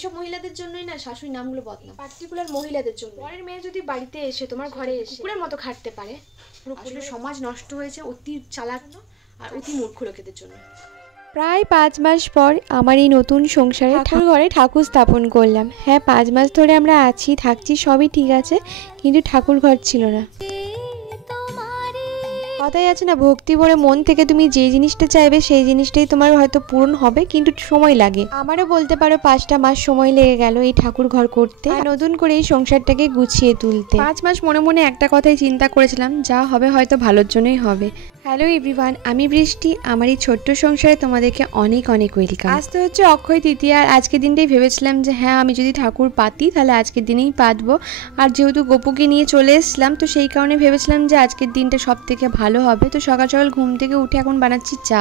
এইসব মহিলাদের জন্যই না শাশুড়ি নামগুলো বদনাম, পার্টিকুলার মহিলাদের জন্য। পরের মেয়ে যদি বাড়িতে এসে তোমার ঘরে এসে কুকুরের মতো খাটতে পারে, পুরো সমাজ নষ্ট হয়েছে অতি চালাক আর অতি মূর্খ লোকেদের জন্য। প্রায় 5 মাস পর আমার এই নতুন সংসারে ঠাকুর ঘরে ঠাকুর স্থাপন করলাম। হ্যাঁ, 5 মাস ধরে আমরা থাকছি, সবই ঠিক আছে, কিন্তু ঠাকুর ঘর ছিল না। কথাই আছে না, ভক্তি ভরে মন থেকে তুমি যে জিনিসটা চাইবে সেই জিনিসটাই তোমার হয়তো পূরণ হবে, কিন্তু সময় লাগে। আমারও বলতে পারো 5টা মাস সময় লেগে গেল এই ঠাকুর ঘর করতে আর নতুন করে এই সংসারটাকে গুছিয়ে তুলতে। 5 মাস মনে মনে একটা কথাই চিন্তা করেছিলাম, যা হবে হয়তো ভালোর জন্যই হবে। হ্যালো এভরিওয়ান, আমি বৃষ্টি। আমার এই ছোট্ট সংসারে তোমাদেরকে অনেক অনেক ওয়েলকাম। আজ তো হচ্ছে অক্ষয় তৃতীয়া, আর আজকের দিনটাই ভেবেছিলাম যে হ্যাঁ, আমি যদি ঠাকুর পাতি তাহলে আজকের দিনেই পাতবো। আর যেহেতু গপুকে নিয়ে চলে এসেছিলাম, তো সেই কারণে ভেবেছিলাম যে আজকের দিনটা সব থেকে ভালো হবে। তো সকাল সকাল ঘুম থেকে উঠে এখন বানাচ্ছি চা।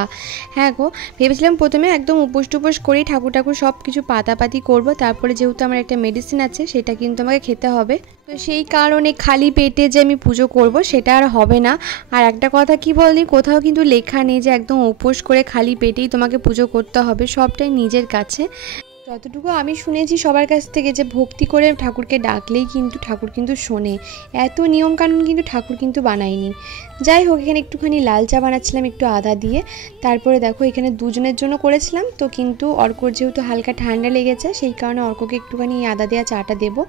হ্যাঁ গো, ভেবেছিলাম প্রথমে একদম উপোস টুপোস করেই ঠাকুর সব কিছু পাতাপাতি করবো, তারপরে যেহেতু আমার একটা মেডিসিন আছে সেটা কিন্তু আমাকে খেতে হবে। তো সেই কারণে খালি পেটে যে আমি পুজো করব সেটা আর হবে না। আর একটা কথা কি বলি, কোথাও কিন্তু লেখা নেই যে একদম উপোস করে খালি পেটেই তোমাকে পুজো করতে হবে, সবটাই নিজের কাছে। যতটুকু আমি শুনেছি সবার কাছ থেকে যে ভক্তি করে ঠাকুরকে ডাকলেই কিন্তু ঠাকুর কিন্তু শোনে, এত নিয়মকানুন কিন্তু ঠাকুর কিন্তু বানায়নি। যাই হোক, এখানে একটুখানি লাল চা বানাচ্ছিলাম একটু আদা দিয়ে। তারপরে দেখো এখানে দুজনের জন্য করেছিলাম, তো কিন্তু অর্কর যেহেতু হালকা ঠান্ডা লেগেছে সেই কারণে অর্ককে একটুখানি আদা দেওয়া চাটা দেবো।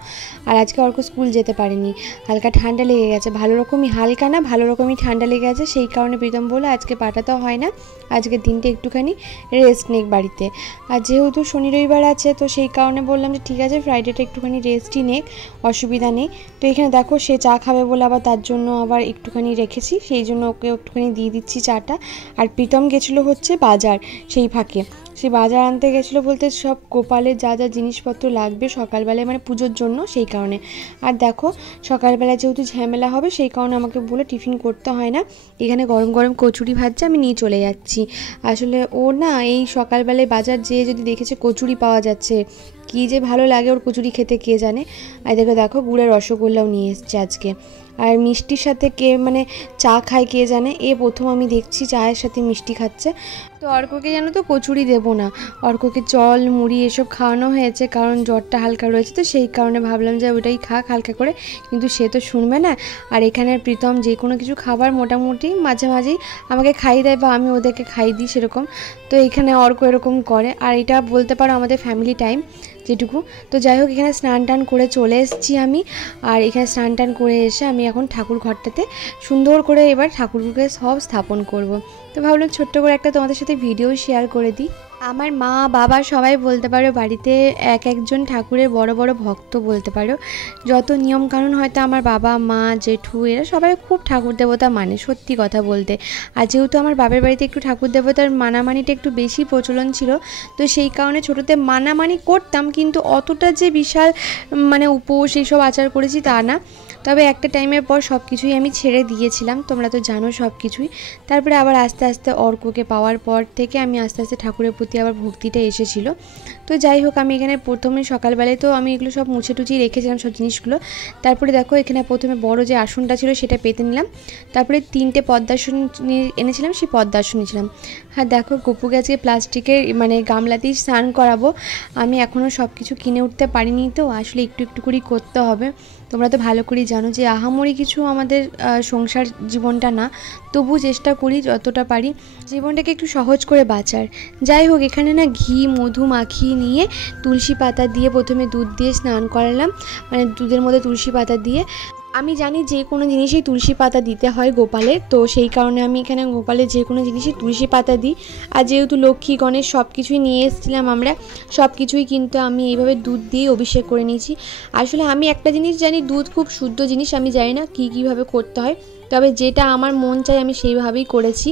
আর আজকে অর্ক স্কুল যেতে পারেনি, হালকা ঠান্ডা লেগে গেছে, ভালো রকমই হালকা না ভালো রকমই ঠান্ডা লেগে গেছে। সেই কারণে প্রীতম বলে আজকে পাঠাতেও হয় না, আজকের দিনটা একটুখানি রেস্ট নেক বাড়িতে। আর যেহেতু শনি রবিবার আছে, তো সেই কারণে বললাম যে ঠিক আছে ফ্রাইডেটা একটুখানি রেস্টই নেক, অসুবিধা নেই। তো এখানে দেখো সে চা খাবে বলে আবার তার জন্য আবার একটুখানি রেখেছি, সেই জন্য ওকে একটুখানি দিয়ে দিচ্ছি চাটা। আর প্রীতম গেছিলো হচ্ছে বাজার, সেই ফাঁকে সে বাজার আনতে গেছিলো বলতে সব গোপালের যা যা জিনিসপত্র লাগবে সকালবেলায় মানে পুজোর জন্য, সেই কারণে। আর দেখো সকালবেলায় যেহেতু ঝামেলা হবে সেই কারণে আমাকে বলে টিফিন করতে হয় না, এখানে গরম গরম কচুরি ভাজছে, আমি নিয়ে চলে যাচ্ছি। আসলে ও না এই সকালবেলায় বাজার যেয়ে যদি দেখেছে কচুরি পাওয়া যাচ্ছে, কী যে ভালো লাগে ওর কচুরি খেতে কে জানে। আর দেখো গুড়ের রসগোল্লাও নিয়ে এসছে আজকে। আর মিষ্টির সাথে কে মানে চা খায় কে জানে, এ প্রথম আমি দেখছি চায়ের সাথে মিষ্টি খাচ্ছে। তো অর্ককে জানো তো কচুরি দেবো না, অর্ককে জল মুড়ি এসব খাওয়ানো হয়েছে, কারণ জ্বরটা হালকা রয়েছে, তো সেই কারণে ভাবলাম যে ওটাই খাক হালকা করে, কিন্তু সে তো শুনবে না। আর এখানে প্রীতম যে কোনো কিছু খাবার মোটামুটি মাঝে মাঝেই আমাকে খাইয়ে দেয় বা আমি ওদেরকে খাইয়ে দিই সেরকম। তো এখানে অর্ক এরকম করে, আর এটা বলতে পারো আমাদের ফ্যামিলি টাইম যেটুকু। তো যাই হোক, এখানে স্নান টান করে চলে এসেছি আমি। আর এখানে স্নান টান করে এসে আমি এখন ঠাকুর ঘরটাতে সুন্দর করে এবার ঠাকুরকে সব স্থাপন করব। তো ভাবলাম ছোট্ট করে একটা তোমাদের সাথে ভিডিও শেয়ার করে দিই। আমার মা বাবা সবাই বলতে পারো বাড়িতে একজন ঠাকুরের বড় বড় ভক্ত বলতে পারো। যত নিয়মকানুন হয়তো আমার বাবা মা জেঠু এরা সবাই খুব ঠাকুর দেবতা মানে, সত্যি কথা বলতে। আর যেহেতু আমার বাবার বাড়িতে একটু ঠাকুর দেবতার মানামানিটা একটু বেশি প্রচলন ছিল, তো সেই কারণে ছোটোতে মানামানি করতাম, কিন্তু অতটা যে বিশাল মানে উপোস এইসব আচার করেছি তা না। তবে একটা টাইমের পর সব কিছুই আমি ছেড়ে দিয়েছিলাম, তোমরা তো জানো সব কিছুই। তারপরে আবার আস্তে আস্তে অর্ককে পাওয়ার পর থেকে আমি আস্তে আস্তে ঠাকুরের প্রতি আবার ভক্তিটা এসেছিল। তো যাই হোক, আমি এখানে প্রথমে সকালবেলায় তো আমি এগুলো সব মুছে টুচিয়ে রেখেছিলাম সব জিনিসগুলো। তারপরে দেখো এখানে প্রথমে বড় যে আসনটা ছিল সেটা পেতে নিলাম, তারপরে 3টে পদ্মাসন এনেছিলাম, সেই পদ্মাসন নিয়েছিলাম। হ্যাঁ দেখো গপুকে আজকে প্লাস্টিকের মানে গামলাতেই স্নান করাবো। আমি এখনও সব কিছু কিনে উঠতে পারিনি, তো আসলে একটু একটু করেই করতে হবে। তোমরা তো ভালো করেই জানো যে আহামরি কিছু আমাদের সংসার জীবনটা না, তবু চেষ্টা করি যতটা পারি জীবনটাকে একটু সহজ করে বাঁচার। যাই হোক, এখানে না ঘি মধু মাখিয়ে নিয়ে তুলসী পাতা দিয়ে প্রথমে দুধ দিয়ে স্নান করালাম, মানে দুধের মধ্যে তুলসী পাতা দিয়ে। আমি জানি যে কোনো জিনিসেই তুলসী পাতা দিতে হয় গোপালের, তো সেই কারণে আমি এখানে গোপালের যে কোনো জিনিসই তুলসী পাতা দিই। আর যেহেতু লক্ষ্মী গণেশ সব কিছুই নিয়ে এসেছিলাম আমরা, সব কিছুই কিন্তু আমি এইভাবে দুধ দিয়ে অভিষেক করে নিয়েছি। আসলে আমি একটা জিনিস জানি, দুধ খুব শুদ্ধ জিনিস, আমি জানি না কীভাবে করতে হয়, তবে যেটা আমার মন চাই আমি সেইভাবেই করেছি।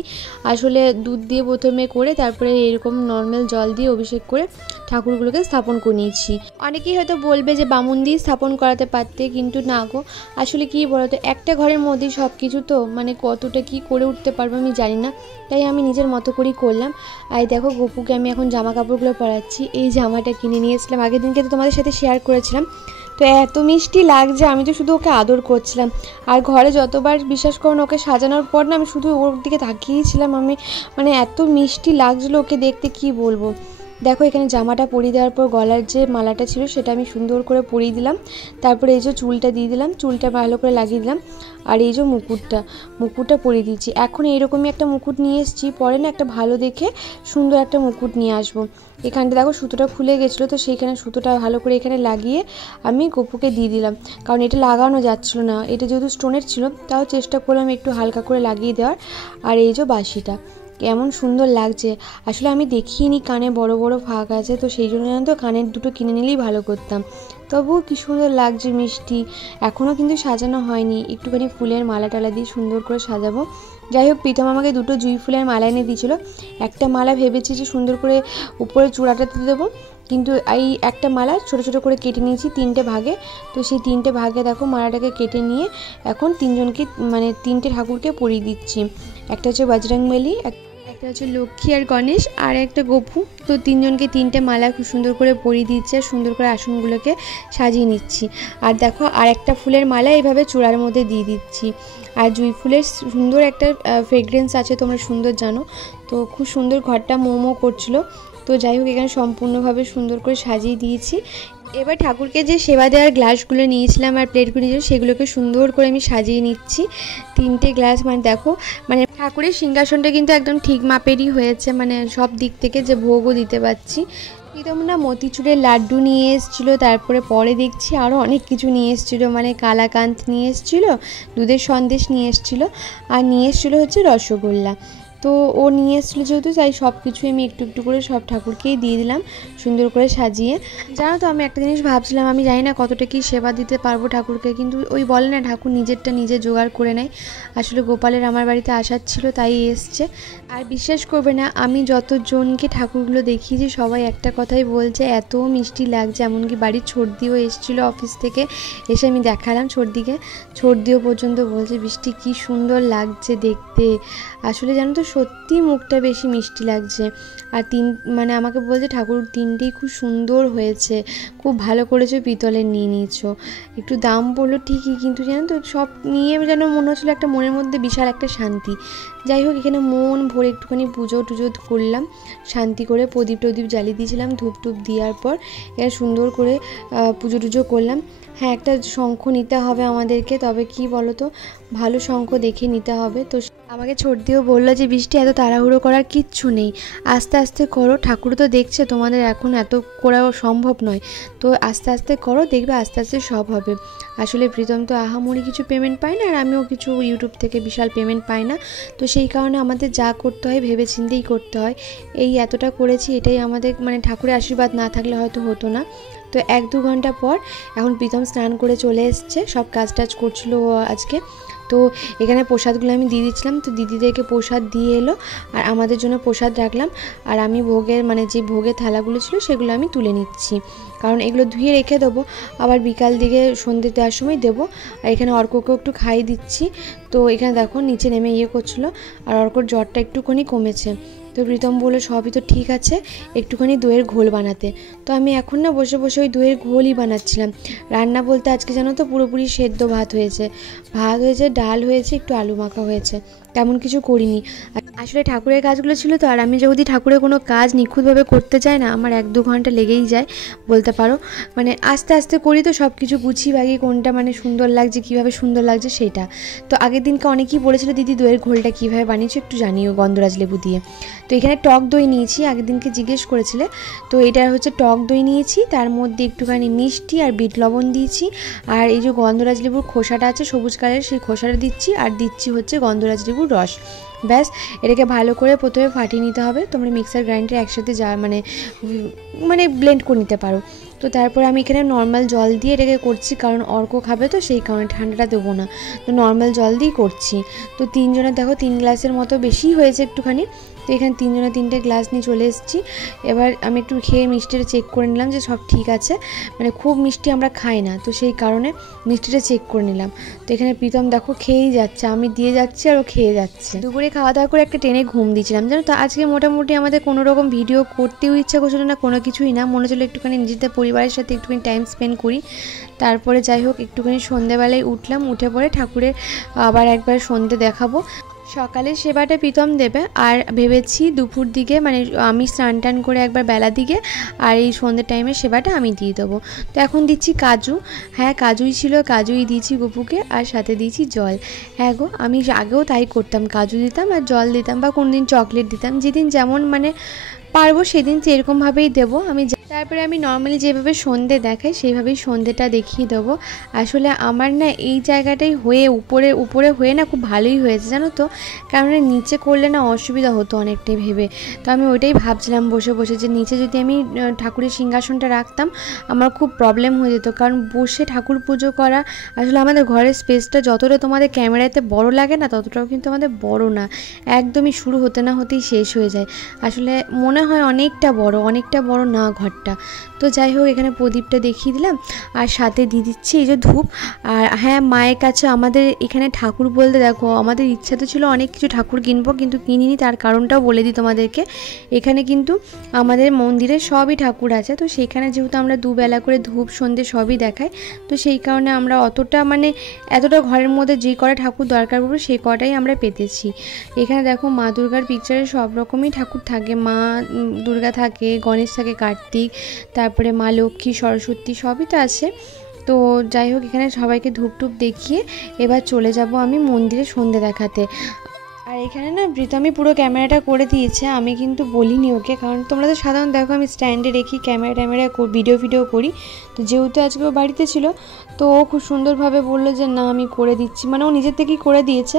আসলে দুধ দিয়ে প্রথমে করে তারপরে এরকম নর্মাল জল দিয়ে অভিষেক করে ঠাকুরগুলোকে স্থাপন করে নিয়েছি। অনেকেই হয়তো বলবে যে বামুন দিয়ে স্থাপন করাতে পারতে, কিন্তু না গো, আসলে কী বলতো, একটা ঘরের মধ্যেই সব কিছু, তো মানে কতটা কী করে উঠতে পারবো আমি জানি না, তাই আমি নিজের মতো করেই করলাম। আর দেখো গপুকে আমি এখন জামা কাপড়গুলো পরাচ্ছি। এই জামাটা কিনে নিয়ে এসেছিলাম, আগের দিনকে তো তোমাদের সাথে শেয়ার করেছিলাম। তো এত মিষ্টি লাগছে, আমি তো শুধু ওকে আদর করছিলাম। আর ঘরে যতবার বিশ্বাস করুন ওকে সাজানোর পর না আমি শুধু ওর দিকে তাকিয়েছিলাম, আমি মানে এত মিষ্টি লাগছিলো ওকে দেখতে, কি বলবো। দেখো এখানে জামাটা পরিয়ে দেওয়ার পর গলার যে মালাটা ছিল সেটা আমি সুন্দর করে পরিয়ে দিলাম। তারপরে এই যে চুলটা দিয়ে দিলাম, চুলটা ভালো করে লাগিয়ে দিলাম। আর এই যে মুকুটটা পরিয়ে দিচ্ছি। এখন এইরকমই একটা মুকুট নিয়ে এসেছি, পরে না একটা ভালো দেখে সুন্দর একটা মুকুট নিয়ে আসবো। এখানটা দেখো সুতোটা খুলে গেছিলো, তো সেইখানে সুতোটা ভালো করে এখানে লাগিয়ে আমি গপুকে দিয়ে দিলাম, কারণ এটা লাগানো যাচ্ছিলো না। এটা যেহেতু স্টোনের ছিল, তাও চেষ্টা করলাম একটু হালকা করে লাগিয়ে দেওয়ার। আর এই যে বাঁশিটা কেমন সুন্দর লাগছে। আসলে আমি দেখিনি কানে বড় বড় ফাঁক আছে, তো সেই জন্য তো কানের দুটো কিনে নিলেই ভালো করতাম। তবুও কি সুন্দর লাগছে, মিষ্টি। এখনও কিন্তু সাজানো হয়নি, একটুখানি ফুলের মালা টালা দিয়ে সুন্দর করে সাজাবো। যাই হোক, প্রীতম আমাকে দুটো জুঁই ফুলের মালা এনে দিয়েছিলো। একটা মালা ভেবেছি যে সুন্দর করে উপরে চূড়াটাতে দেবো, কিন্তু এই একটা মালা ছোট ছোট করে কেটে নিয়েছি 3টে ভাগে। তো সেই 3টে ভাগে দেখো মালাটাকে কেটে নিয়ে এখন 3জনকে মানে 3টে ঠাকুরকে পরিয়ে দিচ্ছি। একটা হচ্ছে বজরংবলী, একটা হচ্ছে লক্ষ্মী আর গণেশ, আর একটা গপু। তো 3জনকে 3টে মালা খুব সুন্দর করে পরিয়ে দিচ্ছে, আর সুন্দর করে আসনগুলোকে সাজিয়ে নিচ্ছি। আর দেখো আর একটা ফুলের মালা এইভাবে চূড়ার মধ্যে দিয়ে দিচ্ছি। আর জুঁই ফুলের সুন্দর একটা ফ্রেগরেন্স আছে, তোমরা সুন্দর জানো। তো খুব সুন্দর ঘরটা মোমো করছিল। তো যাই হোক, এখানে সম্পূর্ণভাবে সুন্দর করে সাজিয়ে দিয়েছি। এবার ঠাকুরকে যে সেবা দেওয়ার গ্লাসগুলো নিয়েছিলাম আর প্লেটগুলো নিয়েছিলাম, সেগুলোকে সুন্দর করে আমি সাজিয়ে নিচ্ছি। 3টে গ্লাস, মানে দেখো মানে ঠাকুরের সিংহাসনটা কিন্তু একদম ঠিক মাপেরই হয়েছে, মানে সব দিক থেকে যে ভোগও দিতে পারছি। প্রীতম না মতিচুরের লাড্ডু নিয়ে এসেছিলো, তারপরে পরে দেখছি আরও অনেক কিছু নিয়ে এসেছিলো, মানে কালাকাঁদ নিয়ে এসেছিলো, দুধের সন্দেশ নিয়ে এসেছিলো, আর নিয়ে এসেছিলো হচ্ছে রসগোল্লা। তো ও নিয়ে এসেছিলো যেহেতু, তাই সব কিছু আমি একটু একটু করে সব ঠাকুরকেই দিয়ে দিলাম সুন্দর করে সাজিয়ে। জানো তো, আমি একটা জিনিস ভাবছিলাম, আমি জানি না কতটা কি সেবা দিতে পারবো ঠাকুরকে, কিন্তু ওই বলে না ঠাকুর নিজেরটা নিজে জোগাড় করে নেয়। আসলে গোপালের আমার বাড়িতে আসার ছিল, তাই এসছে। আর বিশ্বাস করবে না, আমি যতজনকে ঠাকুরগুলো দেখিয়েছি সবাই একটা কথাই বলছে, এত মিষ্টি লাগছে। এমনকি বাড়ির ছর্দিও এসেছিলো অফিস থেকে, এসে আমি দেখালাম ছর্দিকে, ছর্দিও পর্যন্ত বলছে বৃষ্টি কী সুন্দর লাগছে দেখতে। আসলে জানো তো, সত্যি মুখটা বেশি মিষ্টি লাগছে। আর মানে আমাকে বলছে ঠাকুর 3টেই খুব সুন্দর হয়েছে, খুব ভালো করেছো, পিতলের নিয়ে নিয়েছো। একটু দাম পড়লো ঠিকই, কিন্তু জানো তো সব নিয়ে যেন মনে হচ্ছিলো একটা মনের মধ্যে বিশাল একটা শান্তি। যাই হোক, এখানে মন ভরে একটুখানি পুজো টুজো করলাম, শান্তি করে প্রদীপ টদীপ জ্বালিয়ে দিয়েছিলাম। ধূপ টুপ দেওয়ার পর এখানে সুন্দর করে পুজো টুজো করলাম। হ্যাঁ, একটা শঙ্খ নিতে হবে আমাদেরকে, তবে কি বলো তো, ভালো শঙ্খ দেখে নিতে হবে। তো আমাকে ছর্দিও বললো যে বৃষ্টি এত তাড়াহুড়ো করার কিচ্ছু নেই, আস্তে আস্তে করো, ঠাকুর তো দেখছে তোমাদের এখন এত করা সম্ভব নয়, তো আস্তে আস্তে করো, দেখবে আস্তে আস্তে সব হবে। আসলে প্রীতম তো আহামরি কিছু পেমেন্ট পায় না, আর আমিও কিছু ইউটিউব থেকে বিশাল পেমেন্ট পাই না, তো সেই কারণে আমাদের যা করতে হয় ভেবে চিন্তেই করতে হয়। এই এতটা করেছি, এটাই আমাদের মানে ঠাকুরের আশীর্বাদ না থাকলে হয়তো হতো না। তো 1-2 ঘন্টা পর এখন প্রীতম স্নান করে চলে এসছে, সব কাজ টাজ করছিল আজকে। তো এখানে প্রসাদগুলো আমি দিয়ে দিচ্ছিলাম, তো দিদিদেরকে প্রসাদ দিয়ে এলো, আর আমাদের জন্য প্রসাদ রাখলাম। আর আমি ভোগের মানে যে ভোগের থালাগুলো ছিল সেগুলো আমি তুলে নিচ্ছি, কারণ এগুলো ধুয়ে রেখে দেবো, আবার বিকাল দিকে সন্ধ্যে দেওয়ার সময় দেবো। আর এখানে অর্ককেও একটু খাইয়ে দিচ্ছি। তো এখানে দেখো নিচে নেমে করছিলো, আর অর্কর জ্বরটা একটুখানি কমেছে। তো প্রীতম বলে সবই তো ঠিক আছে, একটুখানি দইয়ের ঘোল বানাতে। তো আমি এখন না বসে বসে ওই দইয়ের ঘোলই বানাচ্ছিলাম। রান্না বলতে আজকে জানো তো পুরোপুরি সেদ্ধ ভাত হয়েছে, ডাল হয়েছে, একটু আলু মাখা হয়েছে, তেমন কিছু করিনি। আসলে ঠাকুরের কাজগুলো ছিল তো, আর আমি যদি ঠাকুরের কোনো কাজ নিখুঁতভাবে করতে চাই না, আমার 1-2 ঘন্টা লেগেই যায় বলতে পারো। মানে আস্তে আস্তে করি তো, সব কিছু গুছিয়ে বাগিয়ে কোনটা মানে সুন্দর লাগছে, কীভাবে সুন্দর লাগছে সেটা। তো আগের দিনকে অনেকেই বলেছিল দিদি দইয়ের ঘোলটা কীভাবে বানিয়েছো একটু জানিও গন্ধরাজ লেবু দিয়ে। তো এখানে টক দই নিয়েছি, আগের দিনকে জিজ্ঞেস করেছিলে, তো এটা হচ্ছে টক দই নিয়েছি, তার মধ্যে একটুখানি মিষ্টি আর বিট লবণ দিয়েছি, আর এই যে গন্ধরাজ লেবুর খোসাটা আছে সবুজ কালারের, সেই খোসাটা দিচ্ছি, আর দিচ্ছি হচ্ছে গন্ধরাজ লেবুর রস। ব্যাস, এটাকে ভালো করে প্রথমে ফাটিয়ে নিতে হবে। তোমরা মিক্সার গ্রাইন্ডারে একসাথে মানে ব্লেন্ড করে নিতে পারো। তো তারপরে আমি এখানে নর্মাল জল দিয়ে এটাকে করছি, কারণ অর্ক খাবে তো সেই কারণে, ঠান্ডাটা দেবো না, তো নর্মাল জল দিয়েই করছি। তো 3 জনের দেখো 3 গ্লাসের মতো, বেশি হয়েছে একটুখানি। তো এখানে 3 জনের 3টে গ্লাস নিয়ে চলে এসেছি। এবার আমি একটু খেয়ে মিষ্টিটা চেক করে নিলাম যে সব ঠিক আছে, মানে খুব মিষ্টি আমরা খাই না, তো সেই কারণে মিষ্টিটা চেক করে নিলাম। তো এখানে প্রীতম দেখো খেয়েই যাচ্ছে, আমি দিয়ে যাচ্ছি আর ও খেয়ে যাচ্ছে। দুপুরে খাওয়া দাওয়া করে একটা টেনে ঘুম দিয়েছিলাম জানো তো। আজকে মোটামুটি আমাদের কোনো রকম ভিডিও করতেও ইচ্ছা করছিল না, কোনো কিছুই না, মনে হচ্ছিলো একটুখানি নিজেদের পরিবারের সাথে একটুখানি টাইম স্পেন্ড করি। তারপরে যাই হোক একটুখানি সন্ধ্যেবেলায় উঠলাম, উঠে পরে ঠাকুরের আবার একবার সন্ধ্যে দেখাবো। সকালে সেবাটা প্রীতম দেবে, আর ভেবেছি দুপুর দিকে মানে আমি স্নান টান করে একবার বেলা দিকে আর এই সন্ধ্যের টাইমে সেবাটা আমি দিয়ে দেবো। তো এখন দিচ্ছি কাজু, হ্যাঁ কাজুই ছিল, কাজুই দিয়েছি গপুকে, আর সাথে দিয়েছি জল। হ্যাঁ গো, আমি আগেও তাই করতাম, কাজু দিতাম আর জল দিতাম, বা কোনো দিন চকলেট দিতাম, যেদিন যেমন মানে পারবো সেদিন সেরকমভাবেই দেবো আমি। তারপরে আমি নর্মালি যেভাবে সন্ধে দেখাই সেইভাবেই সন্ধেটা দেখিয়ে দেবো। আসলে আমার না এই জায়গাটাই হয়ে উপরে উপরে হয়ে না খুব ভালোই হয়েছে জানো তো, কারণ নিচে করলে না অসুবিধা হতো অনেকটাই ভেবে। তো আমি ওইটাই ভাবছিলাম বসে বসে যে নিচে যদি আমি ঠাকুরের সিংহাসনটা রাখতাম আমার খুব প্রবলেম হয়ে যেত, কারণ বসে ঠাকুর পুজো করা আসলে আমাদের ঘরের স্পেসটা যতটা তোমাদের ক্যামেরাতে বড় লাগে না ততটাও কিন্তু আমাদের বড় না, একদমই শুরু হতে না হতেই শেষ হয়ে যায়। আসলে মনে হয় অনেকটা বড় না ঘরটা। তো যাই হোক, এখানে প্রদীপটা দেখিয়ে দিলাম আর সাথে দিয়ে দিচ্ছি এই যে ধূপ। আর হ্যাঁ, মায়ের কাছে আমাদের এখানে ঠাকুর বলতে দেখো আমাদের ইচ্ছা তো ছিল অনেক কিছু ঠাকুর কিনবো, কিন্তু কিনিনি। তার কারণটাও বলে দিই তোমাদেরকে, এখানে কিন্তু আমাদের মন্দিরে সবই ঠাকুর আছে, তো সেইখানে যেহেতু আমরা দুবেলা করে ধূপ সন্ধে সবই দেখাই, তো সেই কারণে আমরা অতটা মানে এতটা ঘরের মধ্যে যে কটা ঠাকুর দরকার পড়বে সেই কটাই আমরা পেতেছি। এখানে দেখো মা দুর্গার পিকচারে সব রকমই ঠাকুর থাকে, মা দুর্গা থাকে, গণেশ থাকে, কার্তিক, তারপরে মা লক্ষ্মী, সরস্বতী সবই তো আছে। তো যাই হোক, এখানে সবাইকে ধূপ টুপ দেখিয়ে এবার চলে যাব আমি মন্দিরে সন্ধে দেখাতে। আর এখানে না প্রীতমই পুরো ক্যামেরাটা করে দিয়েছে, আমি কিন্তু বলিনি ওকে, কারণ তোমরা তো সাধারণত দেখো আমি স্ট্যান্ডে রেখি ক্যামেরা ভিডিও করি। তো যেহেতু আজকে ও বাড়িতে ছিল তো ও খুব সুন্দরভাবে বললো যে না আমি করে দিচ্ছি, মানে ও নিজের থেকেই করে দিয়েছে।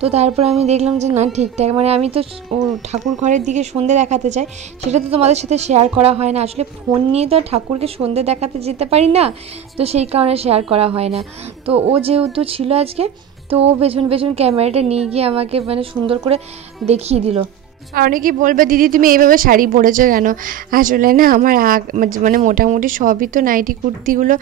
তো তারপর আমি দেখলাম যে না ঠিকঠাক, মানে আমি তো ও ঠাকুর ঘরের দিকে সন্ধে দেখাতে চাই, সেটা তো তোমাদের সাথে শেয়ার করা হয় না, আসলে ফোন নিয়ে তো আর ঠাকুরকে সন্ধে দেখাতে যেতে পারি না, তো সেই কারণে শেয়ার করা হয় না। তো ও যেহেতু ছিল আজকে, তো ও পেছন ক্যামেরাটা নিয়ে গিয়ে আমাকে মানে সুন্দর করে দেখিয়ে দিল। আর অনেকেই বলবে দিদি তুমি এইভাবে শাড়ি পরেছো কেন? আসলে না আমার মানে মোটামুটি সবই তো নাইটি কুর্তিগুলো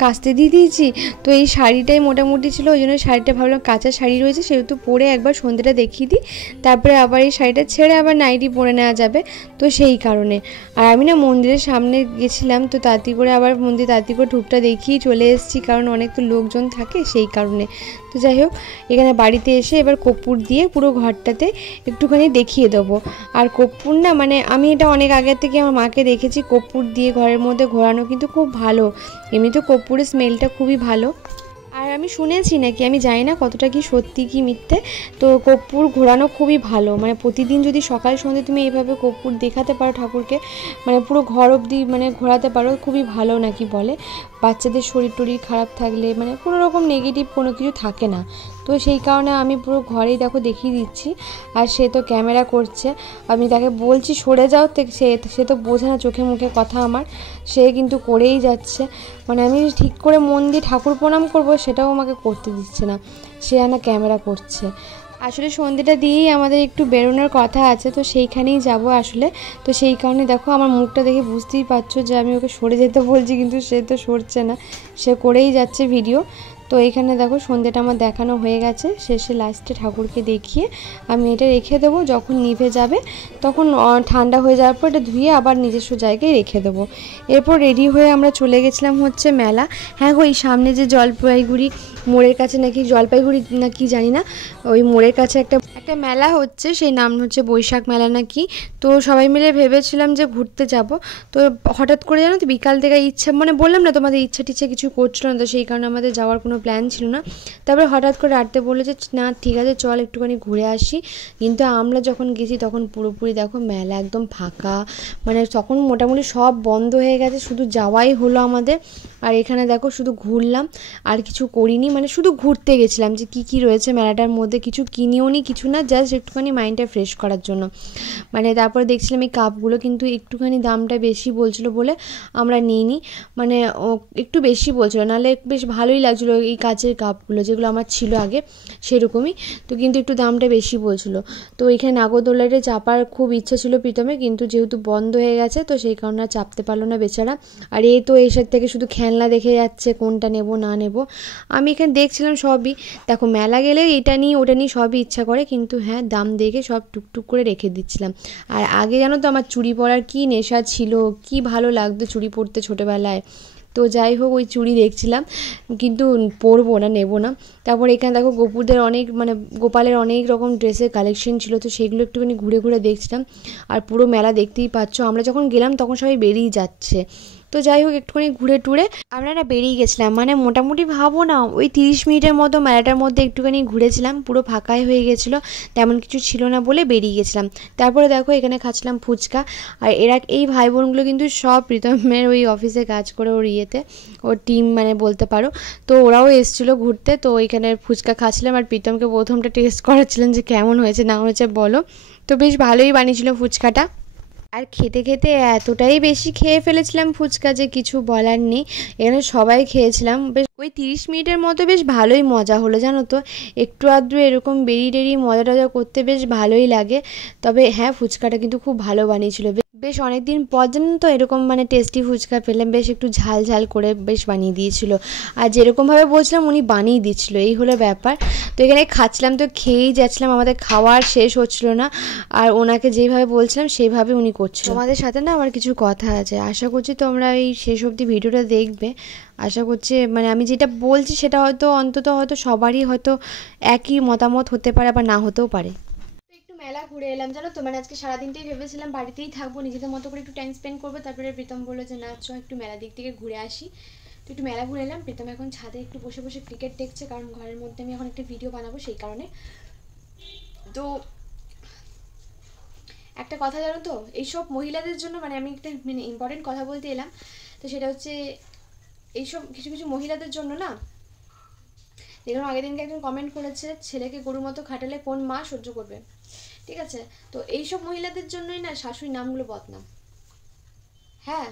কাচতে দিয়ে দিয়েছি, তো এই শাড়িটাই মোটামুটি ছিল, ওই জন্য শাড়িটা ভাবলাম কাঁচা শাড়ি রয়েছে সেহেতু পরে একবার সন্ধ্যেটা দেখিয়ে দিই, তারপরে আবার এই শাড়িটা ছেড়ে আবার নাইটি পরে নেওয়া যাবে, তো সেই কারণে। আর আমি না মন্দিরের সামনে গেছিলাম, তো তাড়াতাড়ি করে আবার তাড়াতাড়ি করে ধূপটা দেখিয়ে চলে এসেছি, কারণ অনেক তো লোকজন থাকে সেই কারণে। তো যাই হোক, এখানে বাড়িতে এসে এবার কর্পূর দিয়ে পুরো ঘরটাতে একটুখানি দেখিয়ে দেবো। আর কর্পূর না মানে আমি এটা অনেক আগের থেকে আমার মাকে দেখেছি কর্পূর দিয়ে ঘরের মধ্যে ঘোরানো, কিন্তু খুব ভালো, এমনি তো কর্পূরের স্মেলটা খুবই ভালো। আর আমি শুনেছি নাকি, আমি জানি না কতটা কি সত্যি কি মিথ্যে, তো কর্পূর ঘোরানো খুবই ভালো, মানে প্রতিদিন যদি সকাল সন্ধ্যে তুমি এইভাবে কর্পূর দেখাতে পারো ঠাকুরকে, মানে পুরো ঘর অবধি মানে ঘোরাতে পারো, খুবই ভালো নাকি বলে। বাচ্চাদের শরীর টরীর খারাপ থাকলে মানে কোনো রকম নেগেটিভ কোনো কিছু থাকে না, তো সেই কারণে আমি পুরো ঘরেই দেখো দেখিয়ে দিচ্ছি। আর সে তো ক্যামেরা করছে, আমি তাকে বলছি সরে যাও, সে তো বোঝে না চোখে মুখে কথা আমার, সে কিন্তু করেই যাচ্ছে, মানে আমি ঠিক করে মন দিয়ে ঠাকুর প্রণাম করবো সেটাও আমাকে করতে দিচ্ছে না, সে আনা ক্যামেরা করছে। আসলে সন্ধ্যেটা দিয়েই আমাদের একটু বেরোনোর কথা আছে, তো সেইখানেই যাব আসলে, তো সেই কারণে দেখো আমার মুখটা দেখে বুঝতেই পারছো যে আমি ওকে সরে যেতে বলছি, কিন্তু সে তো সরছে না, সে করেই যাচ্ছে ভিডিও। তো এইখানে দেখো সন্ধ্যেটা আমার দেখানো হয়ে গেছে, শেষে লাস্টে ঠাকুরকে দেখিয়ে আমি এটা রেখে দেবো, যখন নিভে যাবে তখন ঠান্ডা হয়ে যাওয়ার পর এটা ধুয়ে আবার নিজস্ব জায়গায় রেখে দেবো। এরপর রেডি হয়ে আমরা চলে গেছিলাম হচ্ছে মেলা। হ্যাঁ গো, এই সামনে যে জলপাইগুড়ি মোড়ের কাছে নাকি, জলপাইগুড়ি নাকি জানি না, ওই মোড়ের কাছে একটা মেলা হচ্ছে, সেই নাম হচ্ছে বৈশাখ মেলা নাকি। তো সবাই মিলে ভেবেছিলাম যে ঘুরতে যাব, তো হঠাৎ করে জানো তো বিকাল থেকে ইচ্ছা, মানে বললাম না তোমাদের ইচ্ছা টিচ্ছা কিছু করছিল না, তো সেই কারণে আমাদের যাওয়ার কোনো প্ল্যান ছিল না। তারপরে হঠাৎ করে রাতে বললো যে না ঠিক আছে চল একটুখানি ঘুরে আসি, কিন্তু আমরা যখন গেছি তখন পুরোপুরি দেখো মেলা একদম ফাঁকা, মানে তখন মোটামুটি সব বন্ধ হয়ে গেছে, শুধু যাওয়াই হলো আমাদের। আর এখানে দেখো শুধু ঘুরলাম আর কিছু করিনি, মানে শুধু ঘুরতে গেছিলাম যে কি রয়েছে মেলাটার মধ্যে, কিছু কিনিও নি কিছু না, জাস্ট একটুখানি মাইন্ডটা ফ্রেশ করার জন্য। মানে তারপরে দেখছিলাম এই কাপগুলো কিন্তু একটুখানি দামটা বেশি বলছিল বলে আমরা নিইনি, মানে একটু বেশি বলছিল, নাহলে বেশ ভালোই লাগছিলো এই কাচের কাপগুলো যেগুলো আমার ছিল আগে সেরকমই, তো কিন্তু একটু দামটা বেশি বলছিল। তো এখানে নাগরদোলাটা চাপার খুব ইচ্ছা ছিল প্রীতমে, কিন্তু যেহেতু বন্ধ হয়ে গেছে তো সেই কারণে আর চাপতে পারলো না বেচারা। আর এই তো এসের থেকে শুধু খেলনা দেখে যাচ্ছে কোনটা নেব না নেব। আমি এখানে দেখছিলাম সবই, দেখো মেলা গেলে এটা নিই ওটা নিই সবই ইচ্ছা করে, কিন্তু হ্যাঁ দাম দেখে সব টুকটুক করে রেখে দিচ্ছিলাম। আর আগে জানো তো আমার চুড়ি পরার কি নেশা ছিল, কি ভালো লাগতো চুড়ি পরতে ছোটোবেলায়, তো যাই হোক ওই চুড়ি দেখছিলাম, কিন্তু পরবো না, নেবো না। তারপর এখানে দেখো গোপুদের অনেক মানে গোপালের অনেক রকম ড্রেসের কালেকশন ছিল, তো সেগুলো একটুখানি ঘুরে ঘুরে দেখছিলাম। আর পুরো মেলা দেখতেই পাচ্ছ, আমরা যখন গেলাম তখন সবাই বেরিয়ে যাচ্ছে। তো যাই হোক একটুখানি ঘুরে টুরে আমরা না বেরিয়ে গেছিলাম, মানে মোটামুটি ভাবো না ওই 30 মিনিটের মতো মেলাটার মধ্যে একটুখানি ঘুরেছিলাম, পুরো ফাঁকাই হয়ে গেছিলো, তেমন কিছু ছিল না বলে বেরিয়ে গেছিলাম। তারপরে দেখো এখানে খাচ্ছিলাম ফুচকা। আর এই ভাই বোনগুলো কিন্তু সব প্রীতমের ওই অফিসে কাজ করে, ওর ইয়েতে, ওর টিম মানে বলতে পারো। তো ওরাও এসেছিলো ঘুরতে, তো ওইখানে ফুচকা খাচ্ছিলাম আর প্রীতমকে প্রথমটা টেস্ট করাচ্ছিলাম যে কেমন হয়েছে না হয়েছে বলো। তো বেশ ভালোই বানিয়েছিল ফুচকাটা। আর খেতে খেতে এতটাই বেশি খেয়ে ফেলেছিলাম ফুচকা যে কিছু বলার নেই। এখানে সবাই খেয়েছিলাম, বেশ ওই 30 মিনিটের মতো বেশ ভালোই মজা হলো জানো তো। একটু আধটু এরকম বেরিয়ে টেরিয়ে মজা টজা করতে বেশ ভালোই লাগে। তবে হ্যাঁ, ফুচকাটা কিন্তু খুব ভালো বানিয়েছিল, বেশ অনেক দিন পর জানো তো এরকম মানে টেস্টি ফুচকা পেলাম, বেশ একটু ঝাল ঝাল করে বেশ বানিয়ে দিয়েছিল। আর যেরকমভাবে বলছিলাম উনি বানিয়ে দিচ্ছিলো, এই হলো ব্যাপার। তো এখানে খাচ্ছিলাম, তো খেয়েই যাচ্ছিলাম, আমাদের খাওয়ার শেষ হচ্ছিল না। আর ওনাকে যেভাবে বলছিলাম সেইভাবে উনি করছিল। তোমাদের সাথে না আমার কিছু কথা আছে, আশা করছি তোমরা এই শেষ অবধি ভিডিওটা দেখবে। আশা করছি মানে আমি যেটা বলছি সেটা হয়তো অন্তত হয়তো সবারই হয়তো একই মতামত হতে পারে, আবার না হতেও পারে। একটু মেলা ঘুরে এলাম জানো তো, মানে আজকে সারাদিনটাই ভেবেছিলাম বাড়িতেই থাকবো, নিজেদের মতো করে একটু টাইম স্পেন্ড করবো। তারপরে প্রীতম বললো যে না চ একটু মেলা দিক থেকে ঘুরে আসি। তো একটু মেলা ঘুরে এলাম। প্রীতম এখন ছাদে একটু বসে বসে ক্রিকেট দেখছে, কারণ ঘরের মধ্যে আমি এখন একটা ভিডিও বানাবো সেই কারণে। তো একটা কথা জানো তো, এইসব মহিলাদের জন্য মানে আমি একটা মানে ইম্পর্টেন্ট কথা বলতে এলাম। তো সেটা হচ্ছে এইসব কিছু কিছু মহিলাদের জন্য না, দেখলাম আগের দিনকে একজন কমেন্ট করেছে ছেলেকে গরুর মতো খাটালে কোন মা সহ্য করবে, ঠিক আছে। তো এইসব মহিলাদের জন্যই না শাশুড়ির নামগুলো বদনাম। হ্যাঁ,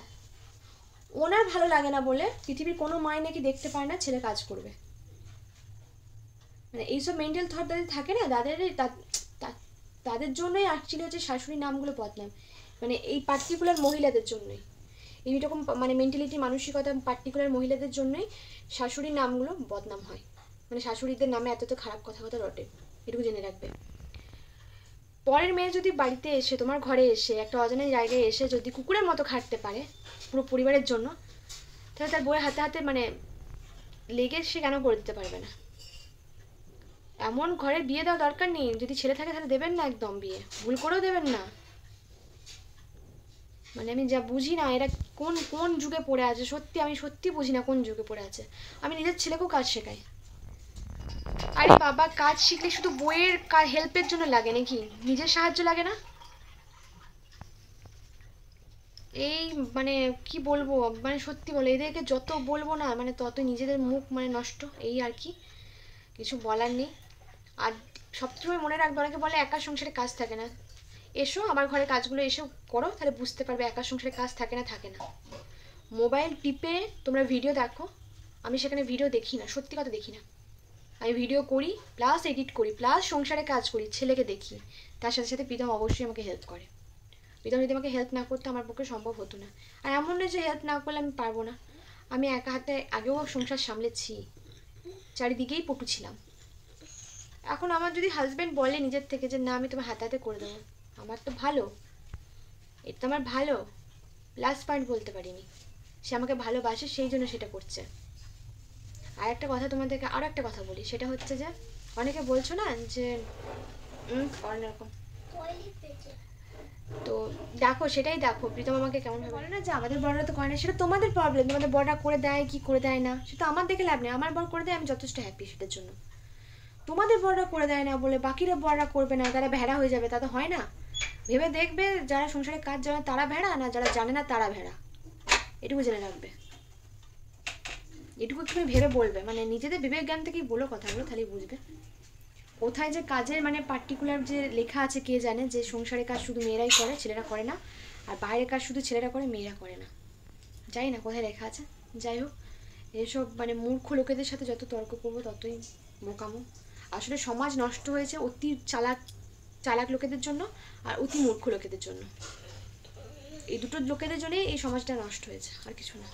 ওনার ভালো লাগে না বলে পৃথিবীর কোনো মাই নাকি দেখতে পায় না ছেলে কাজ করবে। মানে এইসব মেন্টাল থট যাদের থাকে না তাদের জন্যই অ্যাকচুয়ালি হচ্ছে শাশুড়ির নামগুলো বদনাম। মানে এই পার্টিকুলার মহিলাদের জন্যই, এইরকম মানে মেন্টালিটি মানসিকতা পার্টিকুলার মহিলাদের জন্যই শাশুড়ির নামগুলো বদনাম হয়। মানে শাশুড়িদের নামে এত তো খারাপ কথা রটে, এটুকু জেনে রাখবে। পরের মেয়ে যদি বাড়িতে এসে তোমার ঘরে এসে একটা অজানা জায়গায় এসে যদি কুকুরের মতো খাটতে পারে পুরো পরিবারের জন্য, তাহলে তার বউয়ের হাতে হাতে মানে লেগে সে কেন করে দিতে পারবে না? এমন ঘরের বিয়ে দেওয়া দরকার নেই। যদি ছেলে থাকে তাহলে দেবেন না, একদম বিয়ে ভুল করেও দেবেন না। মানে আমি যা বুঝি না এরা কোন কোন যুগে পড়ে আছে, সত্যি আমি সত্যি বুঝি না কোন যুগে পড়ে আছে। আমি নিজের ছেলেকেও কাজ শেখাই। আরে বাবা, কাজ শিখলে শুধু বইয়ের হেল্পের জন্য লাগে নাকি? নিজের সাহায্য লাগে না? এই মানে কি বলবো, মানে সত্যি বলো, এদেরকে যত বলবো না মানে তত নিজেদের মুখ মানে নষ্ট, এই আর কি, কিছু বলার নেই। আর সবসময় মনে রাখবে, অনেকে বলে একার সংসারে কাজ থাকে না। এসো আমার ঘরে কাজগুলো এসে করো, তাহলে বুঝতে পারবে একার সংসারে কাজ থাকে না থাকে না। মোবাইল টিপে তোমরা ভিডিও দেখো, আমি সেখানে ভিডিও দেখি না, সত্যি কথা দেখি না। আমি ভিডিও করি প্লাস এডিট করি প্লাস সংসারে কাজ করি, ছেলেকে দেখি, তার সাথে সাথে প্রীতম অবশ্যই আমাকে হেল্প করে। প্রীতম যদি আমাকে হেল্প না করতো আমার পক্ষে সম্ভব হতো না। আর এমন নয় যে হেল্প না করলে আমি পারবো না, আমি একা হাতে আগেও সংসার সামলেছি, চারিদিকেই পটু ছিলাম। এখন আমার যদি হাজব্যান্ড বলে নিজের থেকে যে না আমি তোমার হাতে হাতে করে দেবো, আমার তো ভালো, এটা তো আমার ভালো প্লাস পয়েন্ট বলতে পারিনি। সে আমাকে ভালোবাসে সেই জন্য সেটা করছে। আর একটা কথা তোমাদেরকে আরও একটা কথা বলি, সেটা হচ্ছে যে অনেকে বলছো না যে এরকম, তো দেখো সেটাই দেখো প্রীতম আমাকে কেমন ভাবে বলে না যে আমাদের বড়রা তো করে না, সেটা তোমাদের প্রবলেম, তোমাদের বড়রা করে দেয় কি করে দেয় না সেটা আমার দেখে লাভ নেই। আমার বড় করে দেয়, আমি যথেষ্ট হ্যাপি সেটার জন্য। তোমাদের বড়রা করে দেয় না বলে বাকিরা বড়রা করবে না, তারা ভেড়া হয়ে যাবে, তা তো হয় না। ভেবে দেখবে যারা সংসারে কাজ জানে তারা ভেড়া, না যারা জানে না তারা ভেড়া, এটুকু জেনে রাখবে। এটুকু তুমি ভেবে বলবে, মানে নিজেদের বিবেক জ্ঞান থেকেই বলো কথাগুলো, তাহলেই বুঝবে কোথায় যে কাজের মানে পার্টিকুলার যে লেখা আছে কে জানে যে সংসারের কাজ শুধু মেয়েরাই করে ছেলেরা করে না, আর বাইরের কাজ শুধু ছেলেরা করে মেয়েরা করে না, জানি না কোথায় লেখা আছে। যাই হোক, এসব মানে মূর্খ লোকেদের সাথে যত তর্ক করবো ততই বোকামো। আসলে সমাজ নষ্ট হয়েছে অতি চালাক লোকেদের জন্য আর অতি মূর্খ লোকেদের জন্য। এই দুটো লোকেদের জন্যই এই সমাজটা নষ্ট হয়েছে, আর কিছু না।